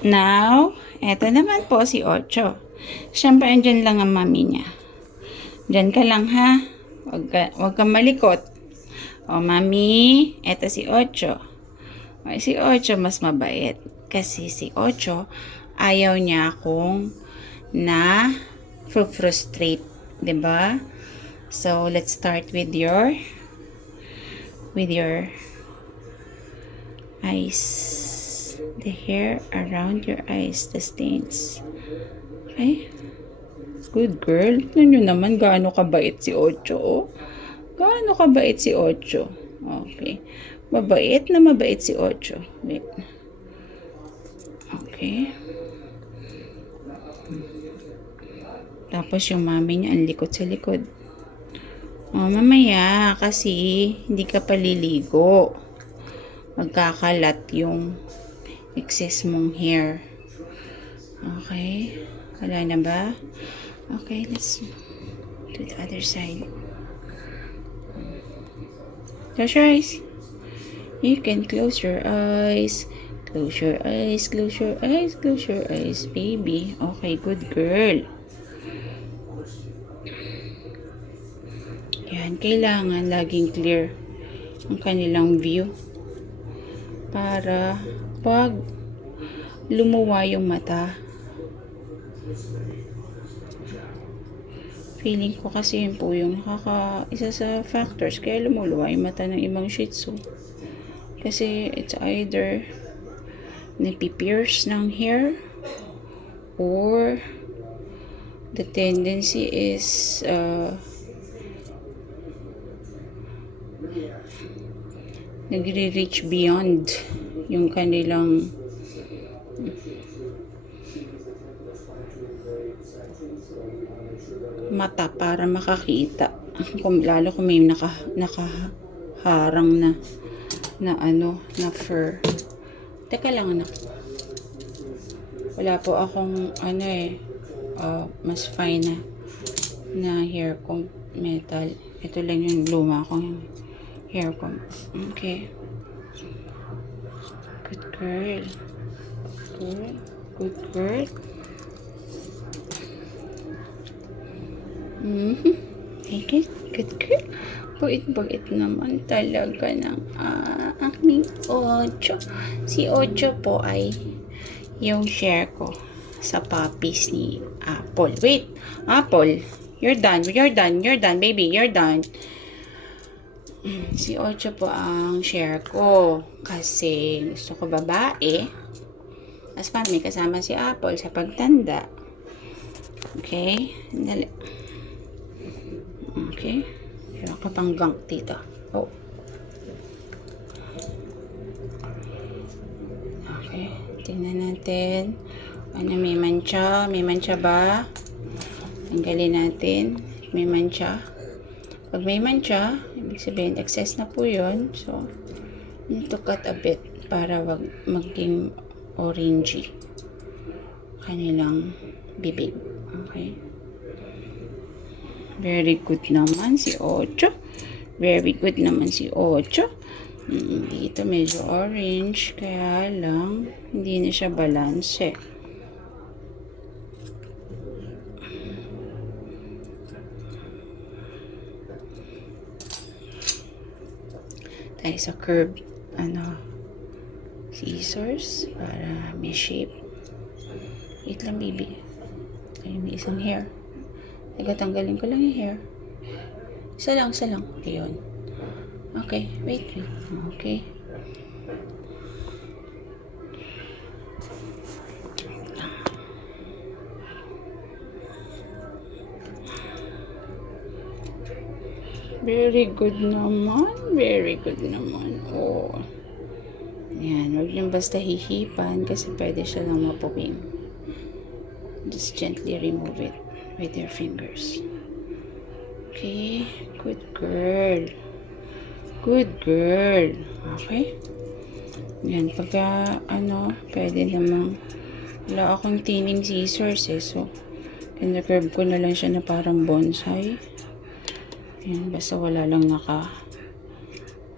Now, eto naman po si Ocho. Siyempre, andyan lang ang mami niya. Diyan ka lang ha. Huwag kang malikot. O, mami, eto si Ocho. O, si Ocho mas mabait. Kasi si Ocho, ayaw niya akong na frustrate. 'Di ba? So, let's start with your eyes. The hair around your eyes, the stains. Okay? Good girl. Tignan nyo naman gaano kabait si Ocho. Oh. Gaano kabait si Ocho. Okay. Mabait na mabait si Ocho. Wait. Okay. Tapos yung mami niya ang likod sa likod. Oh, mamaya kasi hindi ka paliligo. Magkakalat yung excess mong hair. Okay? Wala na ba? Okay, let's do the other side. Close your eyes. You can close your eyes. Close your eyes, close your eyes, close your eyes, baby. Okay, good girl. Yan, kailangan laging clear ang kanilang view para pag lumuwa yung mata. Feeling ko kasi yun po yung isa sa factors kaya lumuluwa yung mata ng ibang Shih Tzu. Kasi it's either napipierce ng hair or the tendency is nagre-reach beyond yung kanilang mata para makakita. Lalo kung may nakaharang na fur. Teka lang anak. Wala po akong mas fine na hair comb metal. Ito lang yung luma kong hair comb. Okay. Good girl. Good girl. Okay, good girl. Bait-bait naman talaga ng aking Ocho. Si Ocho po ay yung share ko sa puppies ni Apple. Wait, Apple, you're done, baby, you're done. Si Ocho po ang share ko kasi gusto ko babae. As pa may kasama si Apple sa pagtanda. Okay, dali. Okay, meron ka pang gunk dito. Oh. Okay, tingnan natin. Ano, may mancha? May mancha ba? Tanggalin natin. May mancha. Pag may mancha, ibig sabihin, excess na po yun. So, need to cut a bit para wag maging orangey kanilang bibig. Okay. Very good naman si Ocho. Very good naman si Ocho. Dito medyo orange, kaya lang hindi na siya balance eh. Tayo sa curved scissors para may shape. Wait lang baby. Ay, may isang hair. Tanggalin ko lang yung hair. Isa lang. Ayun. Okay, wait. Okay. Very good naman. Oh. Yan, huwag niyong basta hihipan kasi pwede siya lang mapubing. Just gently remove it with your fingers. Okay, good girl. Okay? Yan, pagka pwede namang wala akong tining scissors eh. So, kinacurve ko na lang siya na parang bonsai. Yan, basta wala lang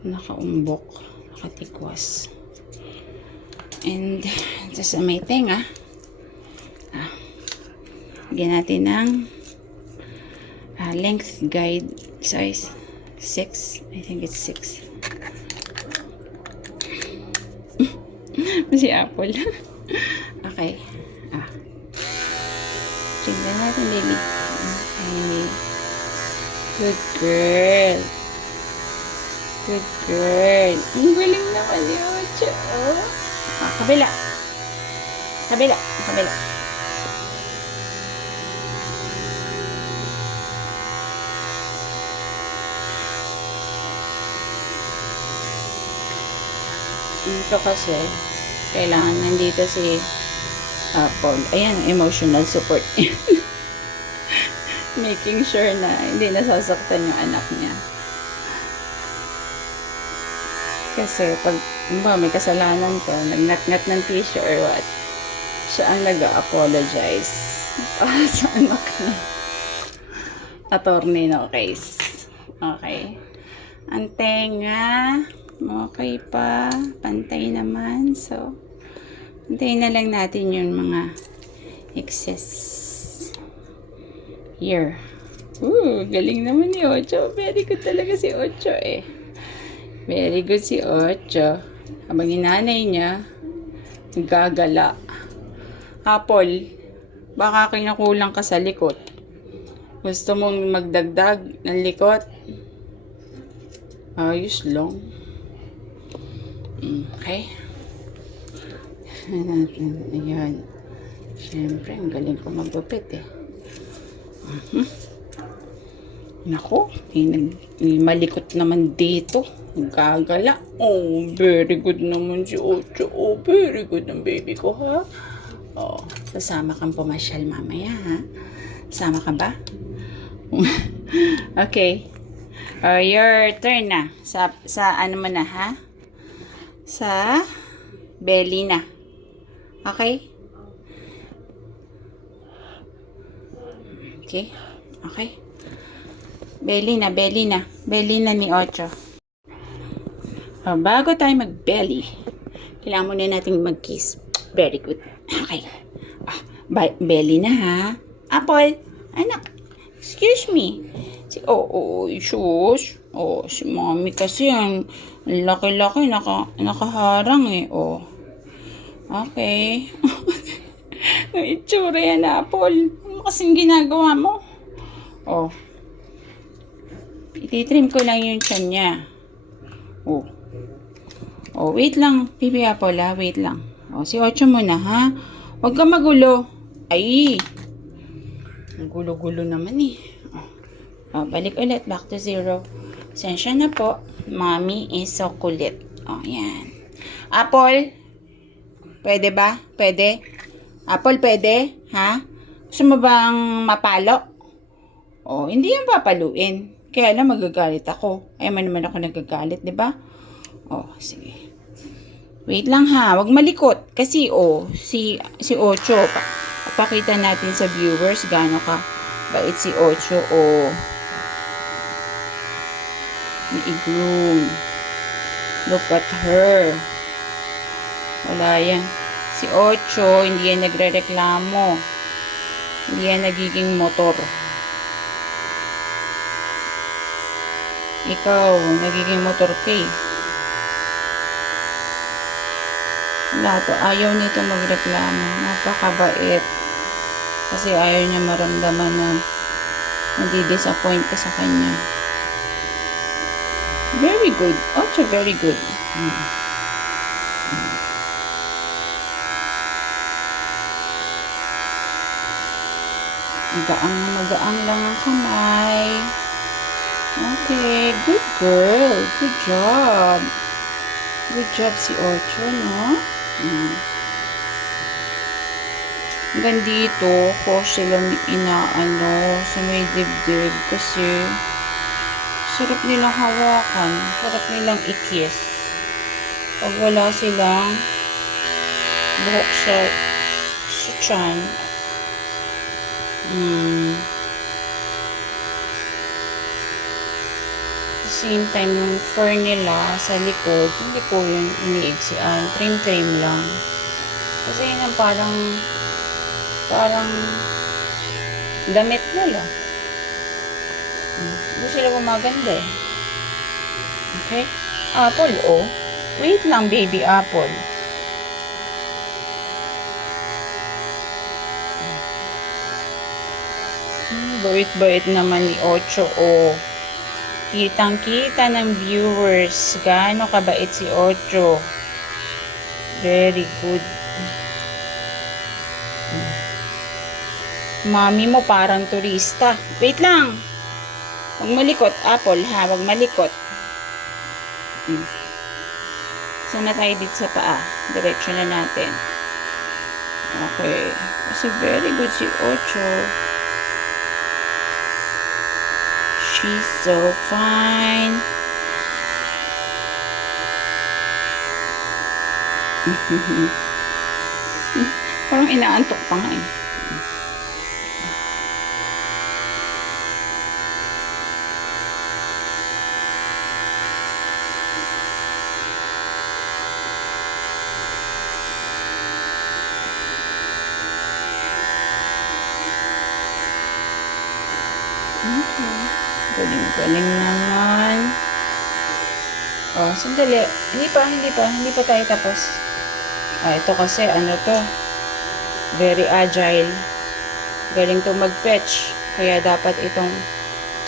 nakaumbok, nakatikwas. And ito sa may tenga. Lagyan natin ng length guide size 6. I think it's 6. Si Apple. Okay. Tignan natin, baby. Okay. Good girl. Good girl. Ang galing naman ni Ocho. Kabila. Kabila. Kabila. Ito kasi, kailangan nandito si Apple. Ayan, emotional support. Making sure na hindi nasasaktan yung anak niya. Kasi pag may kasalanan to, nagnat-ngat ng tissue or what, siya ang nag-apologize para sa anak niya. Attorney no case. Okay. Ang tenga, okay pa. Pantay naman. So, antayin na lang natin yung mga excess. Here. Galing naman ni Ocho. Very good talaga si Ocho eh. Very good si Ocho. Habang inanay niya, gagala. Apple, baka kinukulang ka sa likot. Gusto mong magdagdag ng likot? Ayos lang. Okay. Ayan. Siyempre, ang galing ko magupit eh. Nako, malikot naman dito. Gagala. Oh, very good naman si Ocho. Oh, very good ng baby ko, ha? Oh, sasama kang pumasyal mamaya, ha? Sama ka ba? Okay. Your turn na. Sa ano mo na, ha? Sa belly na. Okay? Okay. Okay. Belly na, belly na. Belly na ni Ocho. Bago tayo mag-belly, kailangan muna natin mag-kiss. Very good. Okay. Belly na, ha? Apple, anak, excuse me. Shush. Si mommy kasi ang laki-laki, nakaharang eh. Okay. Ang itsura yan, Apple. Ano kasing ginagawa mo? Ititrim ko lang yung tiyan niya. Wait lang. Baby Apple, ha? Wait lang. Si Ocho muna, ha? Huwag ka magulo. Ay! Ang gulo-gulo naman eh. Balik ulit. Back to 0. Sensya na po. Mommy is so kulit. Yan. Apple? Pwede ba? Pwede? Apple, pwede? Ha? Gusto mo bang mapalo? Hindi yan papaluin. Kaya lang magagalit ako. Ayaw naman ako nagagalit, di ba? Sige. Wait lang ha. Huwag malikot. Kasi, si Ocho. Pakita natin sa viewers gaano ka bait si Ocho. Ni-groom. Look at her. Wala yan. Si Ocho, hindi yan nagre-reklamo. Hindi yan nagiging motor. Ikaw, nagiging motor ka eh. Ayaw nito magreklamo. Napakabait. Kasi ayaw niya maramdaman na nadi-disappoint ka sa kanya. Very good. Ocho, very good. Magaang lang ang kamay. Okay, good girl. Good job. Good job si Ocho, no? Hanggang dito, ko silang inaano sa may dibdib kasi sarap nilang hawakan. Sarap nilang i-kiss. Pag wala silang buhok sa tiyan, same time, yung fur nila sa likod, hindi po yun iniigsian. Trim-trim lang. Kasi yun ang parang damit nila. Hindi sila gumaganda eh. Okay? Apple, oh. Wait lang, baby apple. Bait-bait naman ni Ocho, oh. Kitang-kita ng viewers. Gaano kabait si Ocho. Very good. Mami mo parang turista. Wait lang. Huwag malikot, Apple, ha? Huwag malikot. Sana tayo dito sa paa. Diretso na natin. Okay. Kasi very good si Ocho. She's so fine. Parang inaantok pa nga eh. Okay. Galing-galing naman. Oh, sandali. Hindi pa tayo tapos. Ito kasi, ano to? Very agile. Galing to mag-fetch. Kaya dapat itong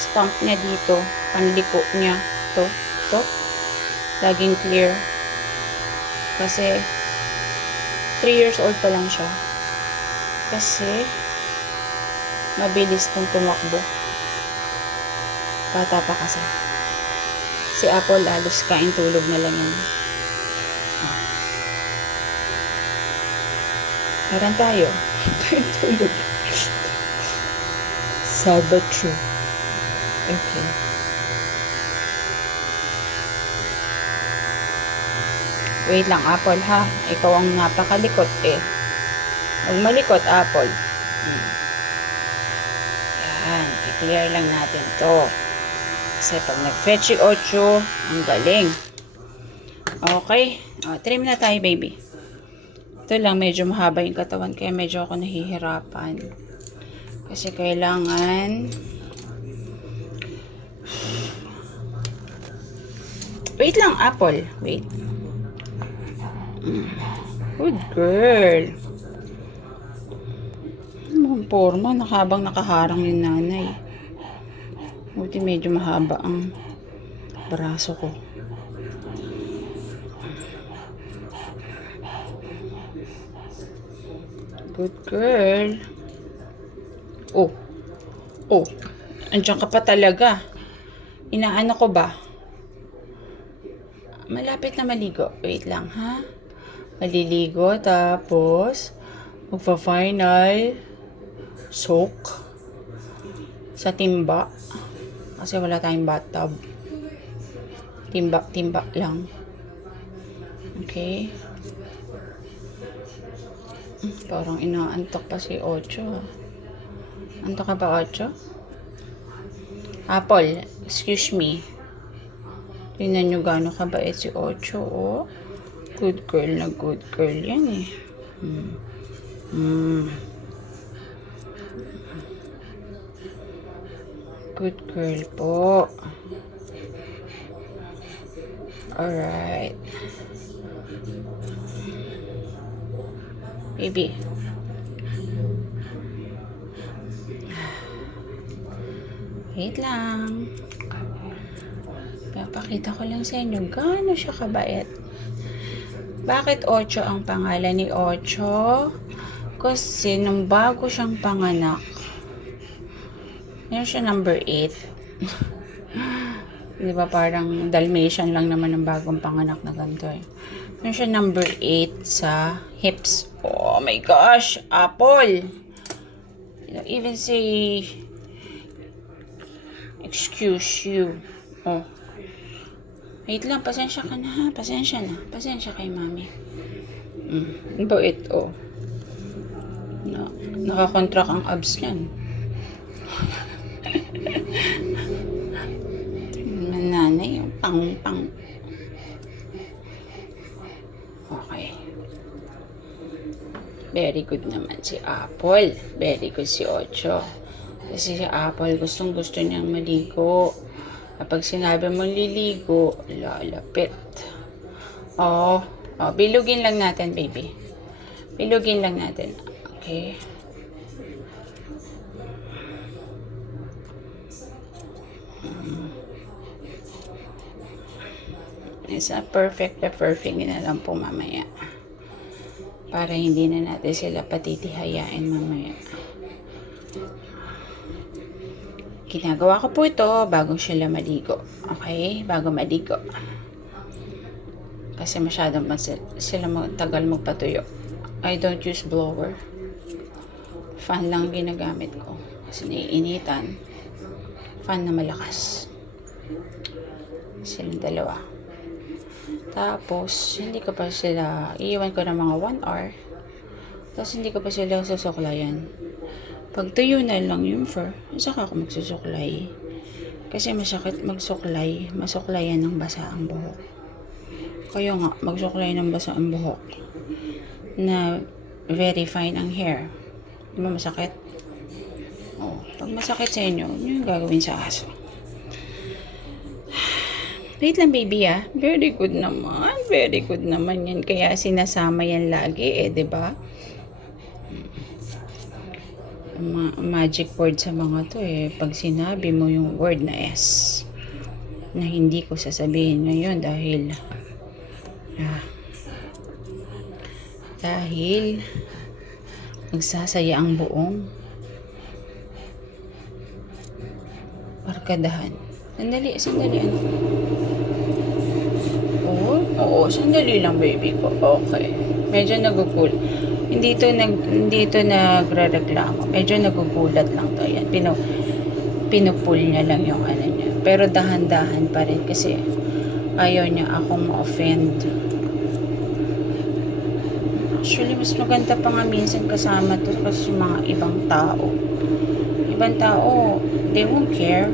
stump niya dito, panliko niya. To. Laging clear. Kasi, 3 years old pa lang siya. Kasi, mabilis tong tumakbo. Bata pa kasi. Si Apple, alos kain tulog na lang yan. Meron tayo. Kain tulog. Sad but true. Okay. Wait lang, Apple, ha? Ikaw ang napakalikot eh. Huwag malikot, Apple. Yan. I-clear lang natin to. Kasi pag nag-fetch si Ocho, ang galing. Okay. Trim na tayo, baby. Ito lang, medyo mahaba yung katawan, kaya medyo ako nahihirapan. Kasi kailangan... Wait lang, Apple. Wait. Good girl. Ang forma, habang nakaharang yung nanay. Buti medyo mahaba ang braso ko. Good girl. Oh. Andiyan ka pa talaga. Inaano ko ba? Malapit na maligo. Wait lang, ha? Maliligo, tapos magpa-final soak sa timba. Kasi wala tayong bathtub. Timba lang. Okay. Parang inaantok pa si Ocho. Antok ka ba, Ocho? Apple, excuse me. Tingnan nyo gaano kabait si Ocho, oh. Good girl na good girl yan eh. Good girl po. Alright. Baby. Wait lang. Papakita ko lang sa inyo gaano siya kabait. Bakit Ocho ang pangalan ni Ocho? Kasi nung bago siyang panganak, meron siya number 8. Diba parang Dalmatian lang naman ng bagong panganak na ganito eh. Meron siya number 8 sa hips. Oh my gosh, Apple! You don't even say excuse you. Oh. Wait lang, pasensya ka na ha. Pasensya na. Pasensya kay mami. Bait, oh. Nakakontract ang abs niyan. Nanay, tang, tang. Okay. Very good naman si Apple. Very good si Ocho. Kasi si Apple, gustong-gusto niyang maligo. Kapag sinabi mong liligo, lalapit. Oh, bilugin lang natin, baby. Bilugin lang natin. Okay. Isa perfect na lang po mamaya. Para hindi na natin sila patitihayain mamaya. Ginagawa ko po ito bago sila maligo. Okay? Bago maligo. Kasi masyadong sila tagal magpatuyo. I don't use blower. Fan lang ginagamit ko. Kasi naiinitan. Fan na malakas. Silang dalawa. Tapos, hindi ko pa sila, iiwan ko ng mga 1 hour. Tapos, hindi ko pa sila susuklayan. Pag tuyo na lang yung fur, saka ako magsusuklay. Kasi masakit magsuklay. Masuklayan ng basa ang buhok. Kaya nga, magsuklay ng basa ang buhok. Na very fine ang hair. Di ba masakit? Oh, pag masakit sa inyo, yun yung gagawin sa aso. Wait lang, baby, ah. Very good naman. Very good naman yan. Kaya sinasama yan lagi, eh, diba? Magic word sa mga to, eh. Pag sinabi mo yung word na S, na hindi ko sasabihin ngayon dahil magsasaya ang buong barkadahan. Sandali, ano? Oo, sandali lang, baby ko. Okay. Medyo nagugul. Hindi ito nagrereklamo. Medyo nagugulat lang to. Yan. Pinupul niya lang yung ano niya. Pero dahan-dahan pa rin kasi ayaw niya akong ma-offend. Actually, mas maganda pa nga minsan kasama to kasi mga ibang tao. Ibang tao, they won't care.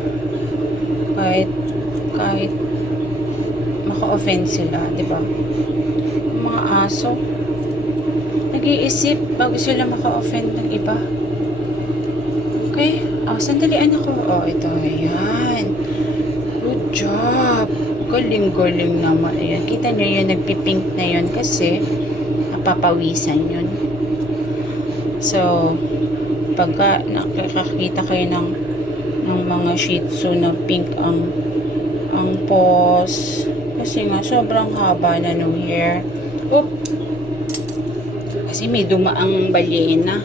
Kahit maka-offend sila, di ba? Mga aso, nag-iisip bago sila maka-offend ng iba. Okay? Sandalian ako. Ito, ayan. Good job. Galing naman. Ayan. Kita nyo yun, nagpipink na yun kasi napapawisan yun. So, pagka nakakita kayo ng mga Shih Tzu na pink ang paws, kasi nga sobrang haba na ng hair. Kasi may dumaang balyena.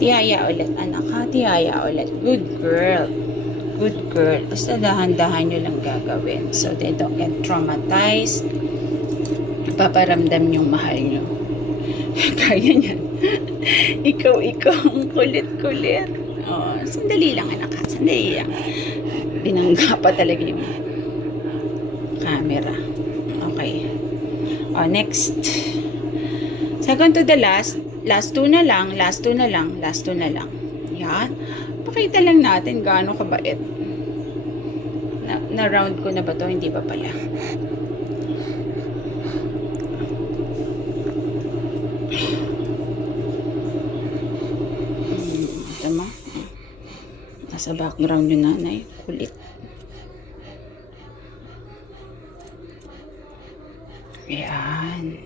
Tihaya ulit, anak ha. Tihaya ulit. Good girl. Basta dahan-dahan nyo lang gagawin. So they don't get traumatized. Paparamdam yung mahal nyo. Kaya niyan. ikaw, ang kulit-kulit. Sandali lang, anak ha. Sandali lang. Binangga pa talaga yung camera. Okay. Next. Second to the last two na lang. Yan. Pakita lang natin gaano kabait. Na-round ko na ba to? Hindi ba pala? Tama. Nasa background yung nanay. Kulit. Yan.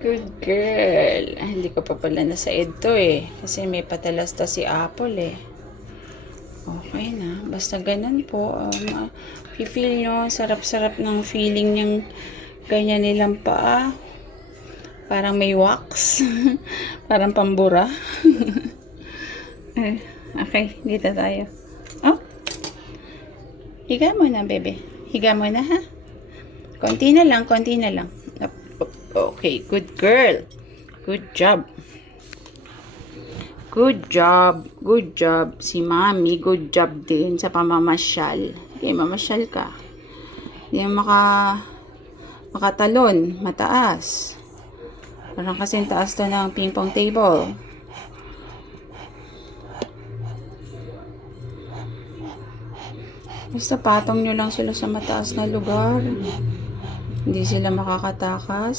Good girl. Hindi ko pa pala nasa to eh. Kasi may patalasta si Apple eh. Okay na. Basta ganun po. Feel nyo, sarap-sarap ng feeling niyang ganyan nilang paa. Parang may wax. Parang pambura. Okay, dito tayo. Higa mo na, bebe. Higa mo na, ha? Konti na lang. Okay, good girl. Good job. Si Mami, good job din sa pamamasyal. Okay, mamasyal ka. Hindi makatalon, mataas. Parang kasing taas to ng ping pong table. Basta patong nyo lang sila sa mataas na lugar. Hindi sila makakatakas.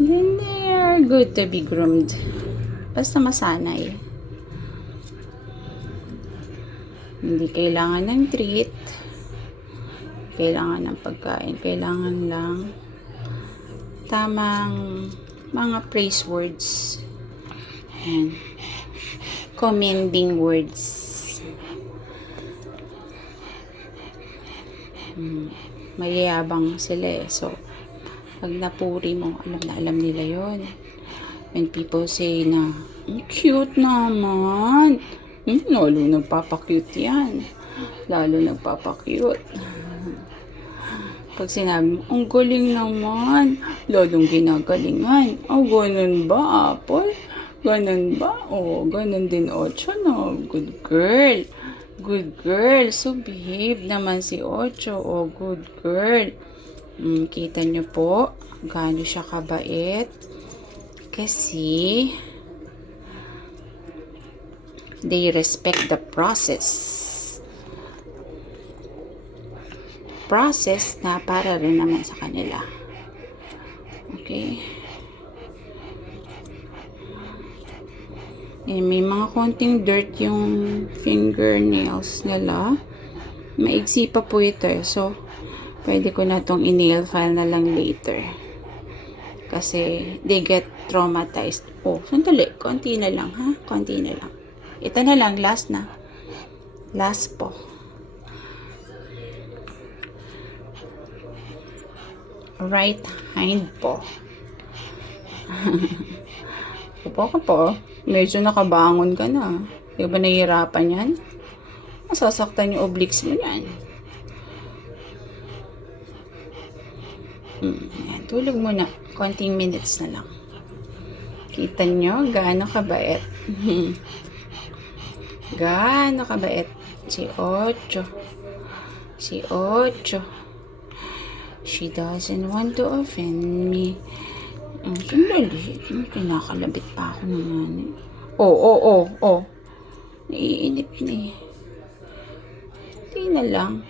Then they are good to be groomed. Basta masanay. Hindi kailangan ng treat. Kailangan ng pagkain. Kailangan lang tamang mga praise words. And commending words. Mayayabang sila eh. So, pag napuri mo, alam na alam nila yon. When people say na, cute naman. Lalo nagpapakute yan. Lalo nagpapakute. Pag sinabi mo, ang galing naman. Lalong ginagalingan. Oh, ganun ba, Apple? Ganun ba? Oh, ganun din, Ocho, no? Good girl. Good girl. So, behave naman si Ocho. Oh, good girl. Kita nyo po, gaano siya kabait. Kasi, they respect the process. Process na para rin naman sa kanila. Okay? May mga konting dirt yung fingernails nila. Maigsi pa po ito. So, pwede ko na itong i-nail file na lang later. Kasi, they get traumatized. Oh, sandali. Konti na lang, ha? Konti na lang. Ito na lang. Last na. Last po. Right hind po. Upo ka po. Medyo nakabangon ka na. Di ba nahihirapan yan? Masasaktan yung obliques mo yan. Yan, tulog muna. Konting minutes na lang. Kita nyo, gaano kabait. Gaano kabait. Si Ocho. Si Ocho. She doesn't want to offend me. Sandali. Kinakalabit pa ako naman. Oh. Naiinip na eh. Hindi na lang.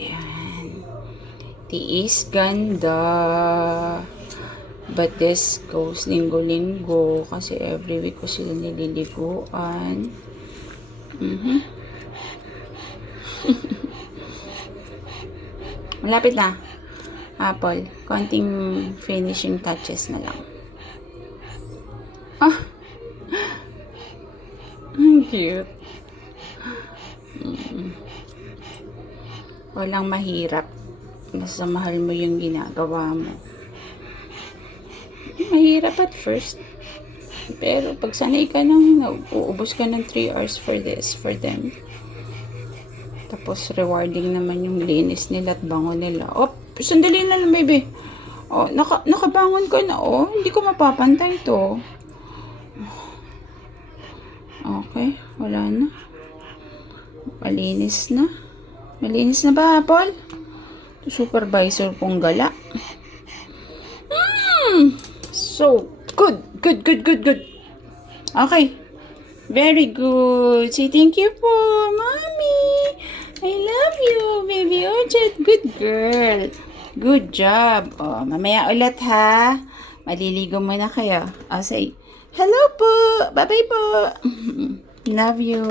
Yan. Tiis ganda. But this goes linggo-linggo. Kasi every week ko sila nililiguan. Malapit na. Apple. Konting finishing touches na lang. Ang cute. Walang mahirap. Basta mahal mo yung ginagawa mo. Mahirap at first. Pero pag sanay ka nang uubos ka ng 3 hours for this, for them. Tapos rewarding naman yung linis nila at bango nila. Oh, sandali na lang, baby. Oh, nakabangon ka na. Oh, hindi ko mapapantay to. Okay, wala na. Malinis na. Malinis na ba, Apple? Supervisor kong gala. So, good. Okay. Very good. Say thank you po, Mommy. I love you, baby Ojet. Good girl. Good job. Oh, mamaya ulit ha. Maliligo muna kayo. Say, hello po. Bye-bye po. Love you.